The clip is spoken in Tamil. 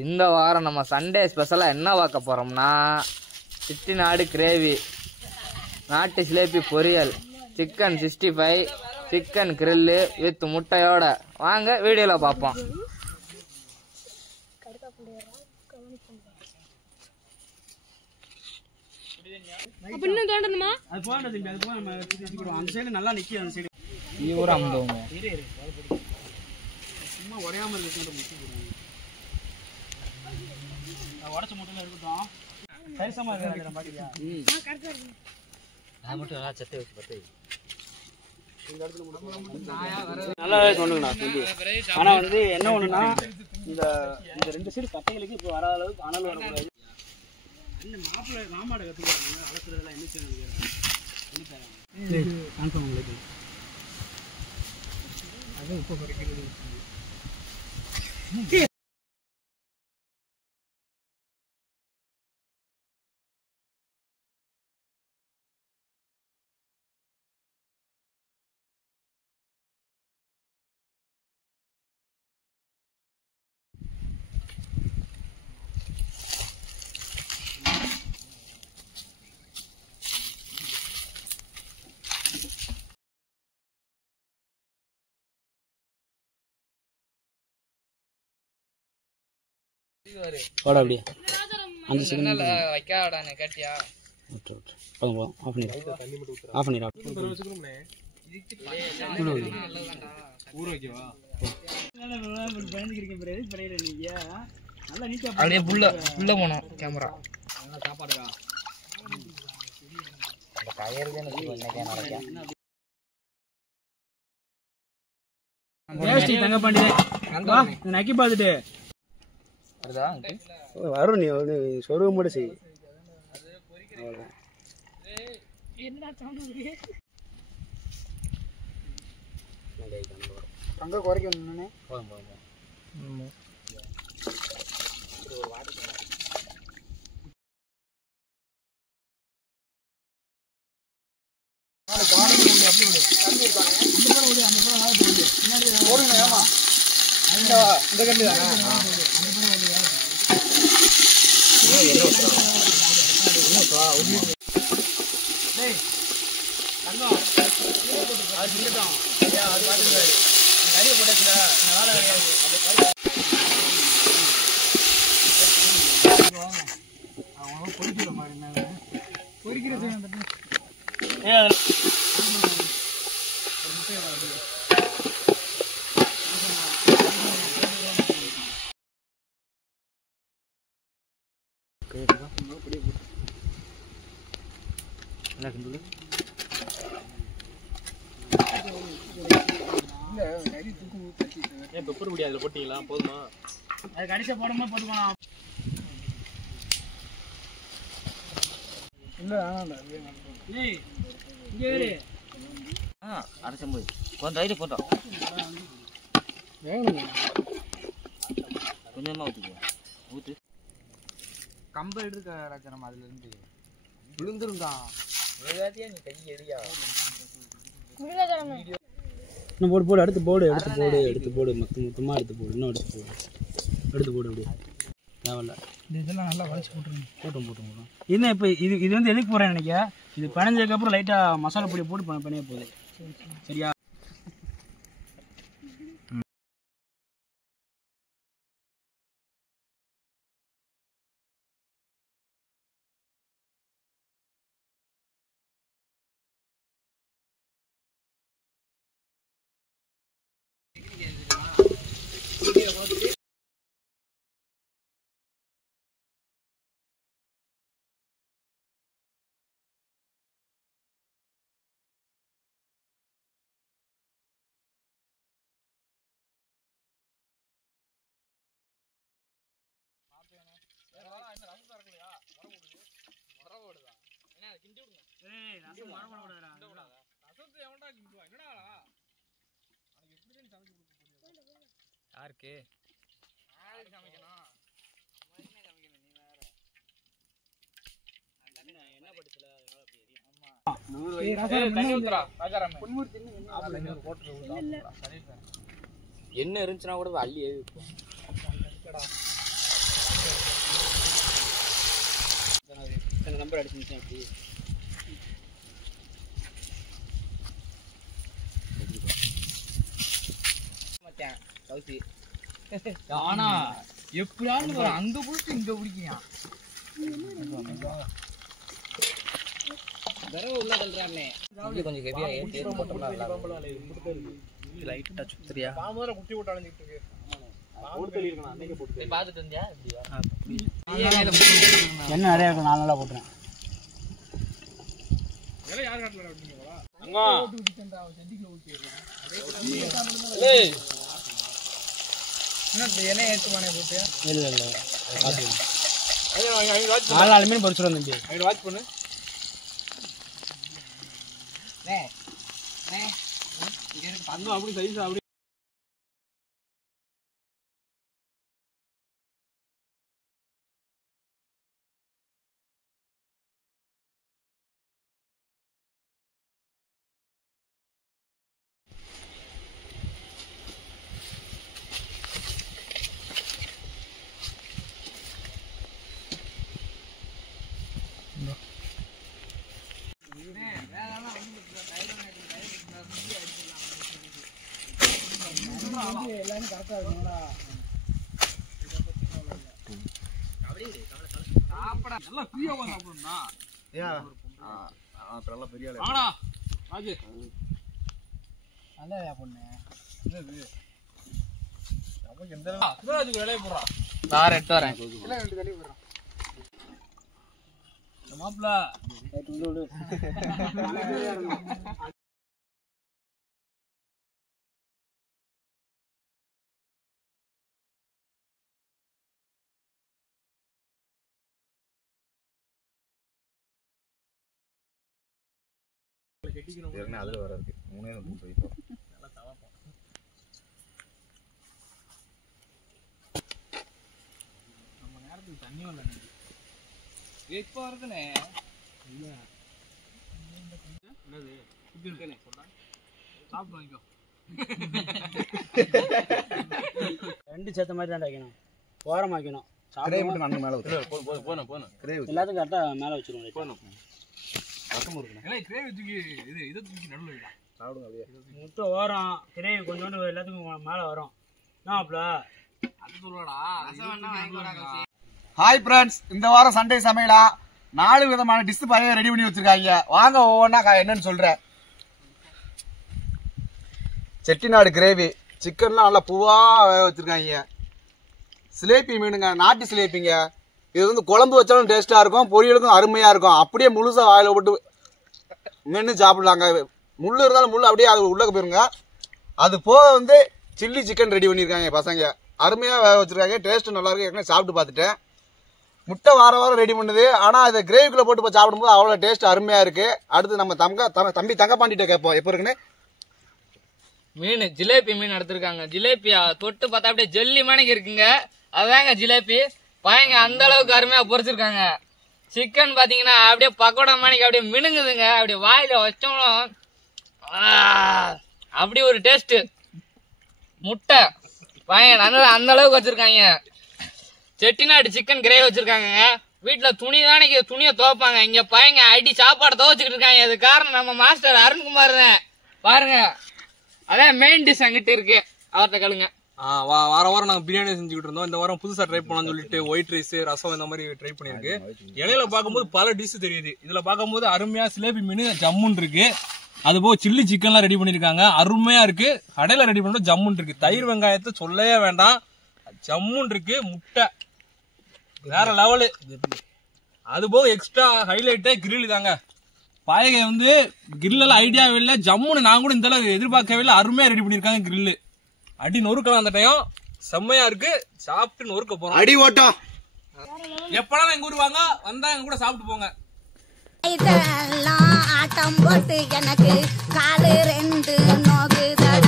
இந்த வாரம் நம்ம சண்டே ஸ்பெஷலாக என்ன பார்க்க போகிறோம்னா செட்டிநாடு கிரேவி, நாட்டு சிலேபி பொரியல், சிக்கன் 65, சிக்கன் கிரில்லு வித் முட்டையோட. வாங்க வீடியோவில் பார்ப்போம். நல்லாவே சொன்னுங்கண்ணா சொல்லி. ஆனா வந்து என்ன ஒண்ணுன்னா இந்த 2 சைடு கட்டைகளுக்கு இப்போ வராத அளவுக்கு அனல் வரக்கூடாது. மாப்பிள்ளை மாமாட கற்றுக்கிறாங்க அலசுறதெல்லாம் என்ன கன்ஃபார்ம் உங்களுக்கு அது இப்போ குறைக்கிறது. போட அப்படியே அந்த சிக்னல் வைக்காடானே கேட்டியா? ஓகே ஓகே போதும் போதும். ஆஃப் பண்ணிடு ஆஃப் பண்ணிடு. அப்படியே புள்ள போனோம் கேமரா. சாப்பாடுக்கா தங்க பாண்டி நக்கி பார்த்துட்டு வரும். நீ சொருக மட்டும் செய். அங்க குறைக்கணும். இந்த கட்டு பெப்பர் பொடி அதில் போட்டீங்களா? போதுமா? அது கடைசியாக போடும்போது போட்டுக்கலாம். இல்லை இங்கே அரைச்சம்போது கொஞ்சம் ரைட்டு போட்டோம். கொஞ்சமாக ஊற்று கம்பை எடுக்க ராஜா. நம்ம அதுல இருந்து விழுந்துருங்க. நீ கை எடியா இன்னும் போடு போடு. எடுத்து போடு மொத்தமாக எடுத்து போடு. இன்னும் எடுத்து போடு அப்படியே தேவையில்ல. இதெல்லாம் நல்லா வளைச்சி போட்டுருங்க. என்ன இப்போ இது வந்து எதுக்கு போகிறேன் நினைக்க? இது பிணைஞ்சதுக்கப்புறம் லைட்டாக மசாலா பொடி போட்டு பண்ணிய போகுது. சரியா? யாருக்கு என்ன இருந்துச்சுன்னா கூட அள்ளி அடிச்சு அப்படி ஆனா எப்படியாவது அங்க பிடிச்சி இங்க பிடிக்கியா கொஞ்சம் ஹெவியா ஏத்தி லைட்டா சுத்துறியா குட்டி போட்டு அலைஞ்சிட்டு இருக்கு பாத்துட்டு இருந்தியா என்ன நிறைய இருக்கும் 4 நாளா போட்டுறேன் நாலு மீன் பொறிச்சிடும் தம்பி வாட்ச் பண்ணு அப்படி சைஸ் அப்படி எல்லாரும் கரெக்டா இருக்குங்களா நல்லா ஃப்ரீயா சாப்பிடணும்னா நல்லா பெரிய ஆடா ராஜு நல்ல பொண்ணு என்னது நமக்கு எந்த ராஜு வேலைய போறா கார் எடுத்து வரேன் இல்ல ரெண்டு தண்ணி போறோம் மாப்ள விடு அதுல வர இருக்கு 3 போயிட்டோம் நம்ம நேரத்துக்கு தண்ணி வரல எப்போ வருதுனே இல்ல என்னது குடிக்கனே சொல்றா சாப்பிட்டு வாங்கிக்கோ ரெண்டு சேர்த்த மாதிரி தான் வைக்கணும் ஓரமா வைக்கணும் சாப்பிட மட்டும் நான் மேல ஊத்து போணும் எல்லாத்துக்கும் கரெக்டா மேல வச்சிருவோம் போணும் முட்டை ஓரம் கிரேவி கொஞ்சோண்டு எல்லாத்துக்கும் மேல வரும் ஹாய் ஃப்ரெண்ட்ஸ், இந்த வாரம் சண்டே சமையலா 4 விதமான டிஷ் பழைய ரெடி பண்ணி வச்சிருக்காங்க. வாங்க ஒவ்வொன்றா என்னன்னு சொல்றேன். செட்டிநாடு கிரேவி, சிக்கன்லாம் நல்லா பூவா வேக வச்சிருக்காங்க. சிலேபி மீனுங்க, நாட்டு சிலேபிங்க. இது வந்து குழம்பு வச்சாலும் டேஸ்டா இருக்கும், பொரியலுக்கும் அருமையா இருக்கும். அப்படியே முழுசா வாயில போட்டு மென்று சாப்பிடலாங்க. முள்ளு இருந்தாலும் முள்ளு அப்படியே அது உள்ளக்க போயிருங்க. அது போக வந்து சில்லி சிக்கன் ரெடி பண்ணியிருக்காங்க பசங்க. அருமையா வேக வச்சிருக்காங்க, டேஸ்ட் நல்லா இருக்கு. ஏற்கனவே சாப்பிட்டு பார்த்துட்டேன். முட்டை வாரம் ரெடி பண்ணுது, ஆனால் அதை கிரேவிக்குள்ள போட்டு போய் சாப்பிடும்போது அவ்வளோ டேஸ்ட் அருமையா இருக்கு. அடுத்து நம்ம தம்பி தங்கப்பாண்டிட்ட கேட்போம் எப்போ இருக்குன்னு. மீன் ஜிலேபி மீன் எடுத்திருக்காங்க. ஜிலேபியா தொட்டு பார்த்தா அப்படியே ஜெல்லி மணிக்கு இருக்குங்க. அதாங்க ஜிலேபி பாயங்க, அந்த அளவுக்கு அருமையா பொரிச்சிருக்காங்க. சிக்கன் பாத்தீங்கன்னா அப்படியே பக்கோடா மணிக்கு அப்படியே மினுங்குதுங்க. அப்படியே வாயில வச்சோம் அப்படி ஒரு டேஸ்ட். முட்டை பாயங்க அந்த அளவுக்கு வச்சிருக்காங்க. செட்டிநாடு சிக்கன் கிரேவி வச்சிருக்காங்க. வீட்டுல துணி தானே துணியை துவைப்பாங்க, இங்க பையங்க அடி சாப்பாடு துவைச்சுக்கிட்டு இருக்காங்க. அது காரணம் நம்ம மாஸ்டர் அருண்குமார் தான். பாருங்க, அதான் மெயின் டிஷ் அங்கிட்டு இருக்கு, அவர்கிட்ட கேளுங்க. வாரம் நாங்க பிரியாணி செஞ்சுக்கிட்டு இருந்தோம். இந்த வாரம் புதுசா ட்ரை பண்ணலாம்னு சொல்லிட்டு ஒயிட் ரைஸ், ரசம் இந்த மாதிரி ட்ரை பண்ணிருக்கு. இலையில பார்க்கும்போது பல டிஷ் தெரியுது. இதுல பார்க்கும்போது அருமையா சிலேபி மீன் ஜம்முன் இருக்கு. அது போக சில்லி சிக்கன்லாம் ரெடி பண்ணிருக்காங்க, அருமையா இருக்கு. கடையில ரெடி பண்ண ஜம்முன் இருக்கு. தயிர் வெங்காயத்தை சொல்லவே வேண்டாம், ஜம்முன் இருக்கு. முட்டை வேற லெவலு. அது போக எக்ஸ்ட்ரா ஹைலைட்டே கிரில் தாங்க. பாயகை வந்து கிரில் ஐடியாவே இல்லை, ஜம்முன்னு நான் கூட இந்த அளவுக்கு எதிர்பார்க்கவே இல்லை. அருமையா ரெடி பண்ணிருக்காங்க கிரில். அடி நொறுக்கலாம், அந்த டைம் செம்மையா இருக்கு. சாப்பிட்டு நொறுக்க போறோம். அடி ஓட்டம் எப்படா எங்க ஊர் வாங்க வந்தா எங்க கூட சாப்பிட்டு போங்க. ஆட்டம் போட்டு எனக்கு காலு 2 நோகுதடி.